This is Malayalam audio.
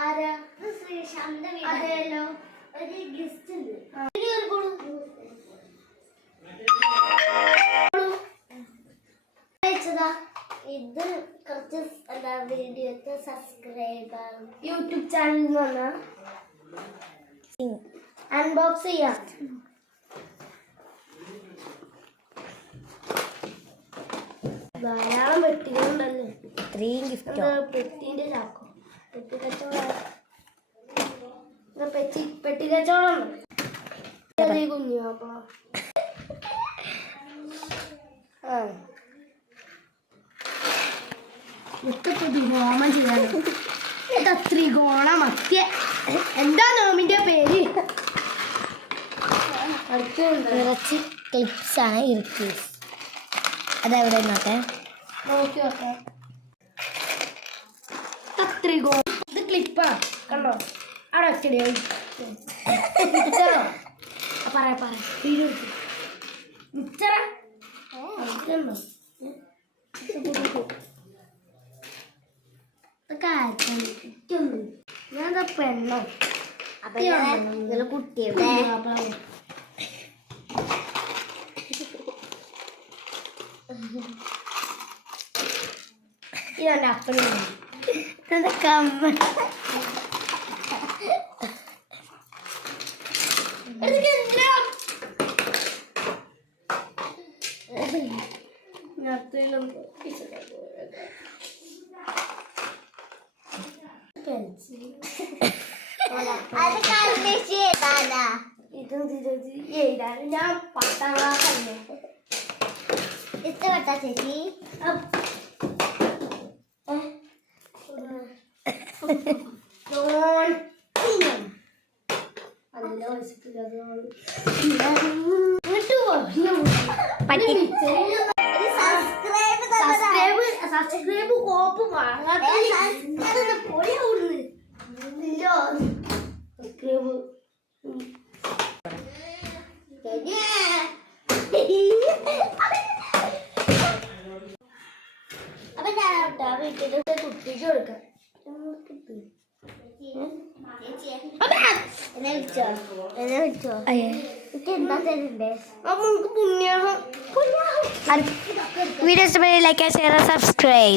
ആരാ? അതെയല്ലോ. ഒരു ഗസ്റ്റ് ഉണ്ട്. ഇത് കുറച്ച് video subscriber YouTube channel unbox ചെയ്യാം. ധാരാളം പെട്ടികളുണ്ടല്ലോ. ഇത്രയും ഗിഫ്റ്റ് പെട്ടിന്റെ ചാക്കോ പെട്ടി കച്ചവടം പെട്ടി കച്ചവടം കുഞ്ഞു അപ്പൊ ത്രികോണം ചെയ്യാനോ ത്രികോണ മത്യ എന്താ നോമിന്റെ പേര്? കുറച്ച് ക്ലിപ്സ് ആണ് ഇരിക്കീസ്. അതെവിടെ നോട്ടെ നോക്കി നോക്കാം. ത്രികോണം ഇത് ക്ലിപ്പാ കണ്ടോ? അവിടെ വെച്ചടിയോ പറയാ വീഡിയോ മിച്ചറ ഞാൻ പെണ്ണോ കുട്ടിയുടെ ഇതെന്റെ അപ്പനും കമ്മ എഴുതാനും ഞാൻ 10ാം ക്ലാസ് അല്ലേ. ഇഷ്ടപ്പെട്ടാ ചേച്ചി? സബ്സ്ക്രൈബ് കോപ്പ് വാങ്ങാത്ത അപ്പൊ ഞാൻ വീട്ടിൽ കുട്ടിക്ക് കൊടുക്കാം. എന്നെ വിളിച്ചോ? എന്താ തരണ്ടേ? Videos like share subscribe.